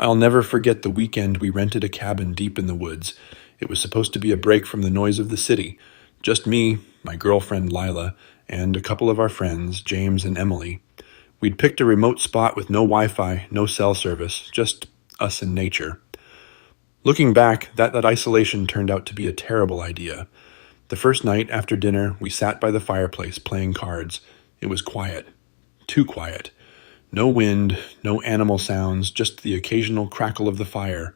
I'll never forget the weekend we rented a cabin deep in the woods. It was supposed to be a break from the noise of the city. Just me, my girlfriend Lila, and a couple of our friends, James and Emily. We'd picked a remote spot with no Wi-Fi, no cell service, just us and nature. Looking back, that isolation turned out to be a terrible idea. The first night after dinner, we sat by the fireplace playing cards. It was quiet. Too quiet. No wind, no animal sounds, just the occasional crackle of the fire.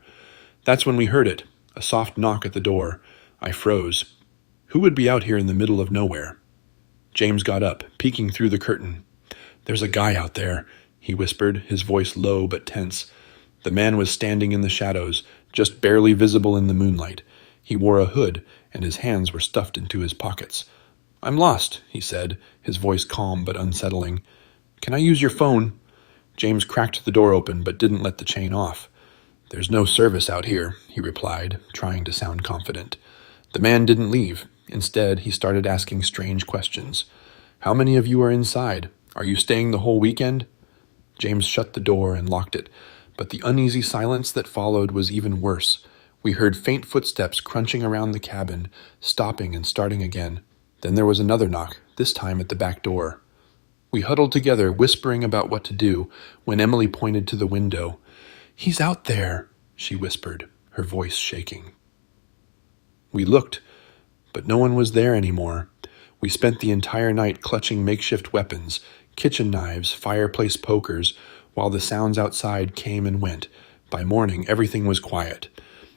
That's when we heard it, a soft knock at the door. I froze. Who would be out here in the middle of nowhere? James got up, peeking through the curtain. "There's a guy out there," he whispered, his voice low but tense. The man was standing in the shadows, just barely visible in the moonlight. He wore a hood, and his hands were stuffed into his pockets. "I'm lost," he said, his voice calm but unsettling. "Can I use your phone?" James cracked the door open but didn't let the chain off. "There's no service out here," he replied, trying to sound confident. The man didn't leave. Instead, he started asking strange questions. "How many of you are inside? Are you staying the whole weekend?" James shut the door and locked it, but the uneasy silence that followed was even worse. We heard faint footsteps crunching around the cabin, stopping and starting again. Then there was another knock, this time at the back door. We huddled together, whispering about what to do, when Emily pointed to the window. "He's out there," she whispered, her voice shaking. We looked, but no one was there anymore. We spent the entire night clutching makeshift weapons, kitchen knives, fireplace pokers, while the sounds outside came and went. By morning, everything was quiet.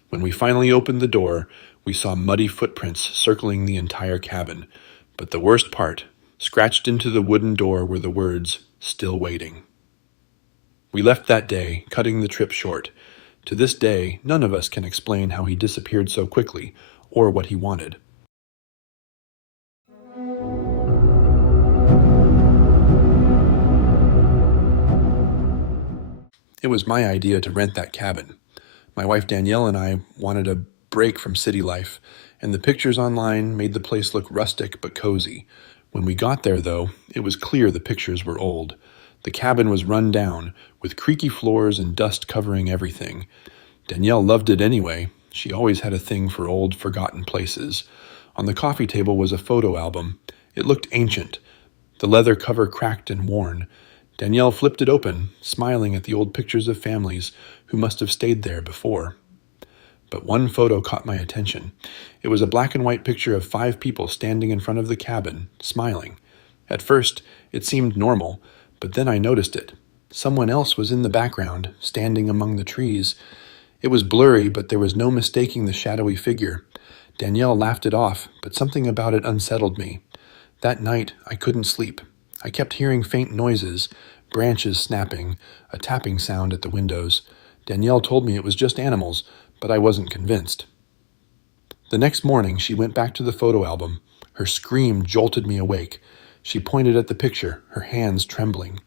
When we finally opened the door, we saw muddy footprints circling the entire cabin. But the worst part, scratched into the wooden door, were the words, "Still waiting." We left that day, cutting the trip short. To this day, none of us can explain how he disappeared so quickly, or what he wanted. It was my idea to rent that cabin. My wife Danielle and I wanted a break from city life, and the pictures online made the place look rustic but cozy. When we got there, though, it was clear the pictures were old. The cabin was run down, with creaky floors and dust covering everything. Danielle loved it anyway. She always had a thing for old, forgotten places. On the coffee table was a photo album. It looked ancient, the leather cover cracked and worn. Danielle flipped it open, smiling at the old pictures of families who must have stayed there before. But one photo caught my attention. It was a black and white picture of 5 people standing in front of the cabin, smiling. At first, it seemed normal, but then I noticed it. Someone else was in the background, standing among the trees. It was blurry, but there was no mistaking the shadowy figure. Danielle laughed it off, but something about it unsettled me. That night, I couldn't sleep. I kept hearing faint noises, branches snapping, a tapping sound at the windows. Danielle told me it was just animals, but I wasn't convinced. The next morning, she went back to the photo album. Her scream jolted me awake. She pointed at the picture, her hands trembling.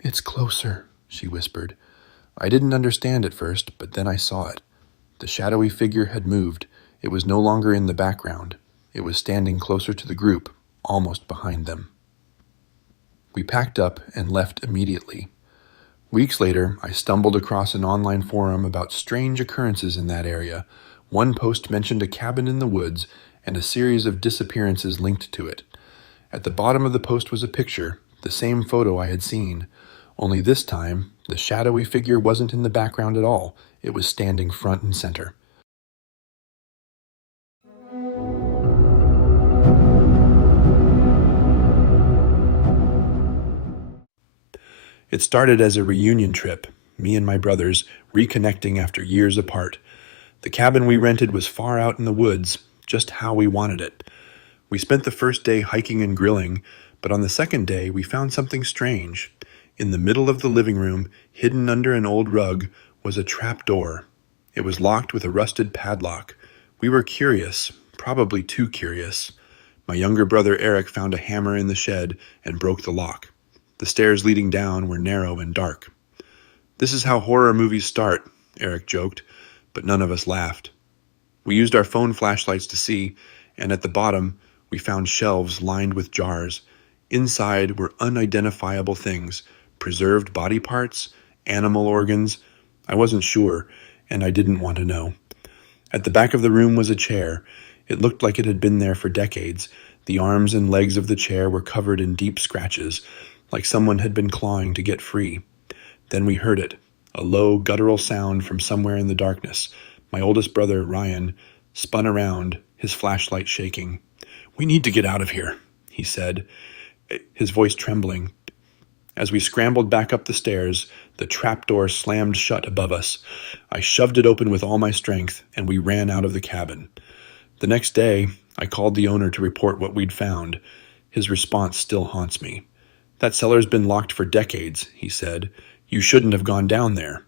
"It's closer," she whispered. I didn't understand at first, but then I saw it. The shadowy figure had moved. It was no longer in the background. It was standing closer to the group, almost behind them. We packed up and left immediately. Weeks later, I stumbled across an online forum about strange occurrences in that area. One post mentioned a cabin in the woods and a series of disappearances linked to it. At the bottom of the post was a picture, the same photo I had seen. Only this time, the shadowy figure wasn't in the background at all. It was standing front and center. It started as a reunion trip, me and my brothers reconnecting after years apart. The cabin we rented was far out in the woods, just how we wanted it. We spent the first day hiking and grilling, but on the second day we found something strange. In the middle of the living room, hidden under an old rug, was a trap door. It was locked with a rusted padlock. We were curious, probably too curious. My younger brother Eric found a hammer in the shed and broke the lock. The stairs leading down were narrow and dark. "This is how horror movies start," Eric joked, but none of us laughed. We used our phone flashlights to see, and at the bottom, we found shelves lined with jars. Inside were unidentifiable things, preserved body parts, animal organs, I wasn't sure, and I didn't want to know. At the back of the room was a chair. It looked like it had been there for decades. The arms and legs of the chair were covered in deep scratches, like someone had been clawing to get free. Then we heard it, a low, guttural sound from somewhere in the darkness. My oldest brother, Ryan, spun around, his flashlight shaking. "We need to get out of here," he said, his voice trembling. As we scrambled back up the stairs, the trapdoor slammed shut above us. I shoved it open with all my strength, and we ran out of the cabin. The next day, I called the owner to report what we'd found. His response still haunts me. "That cellar's been locked for decades," he said. "You shouldn't have gone down there."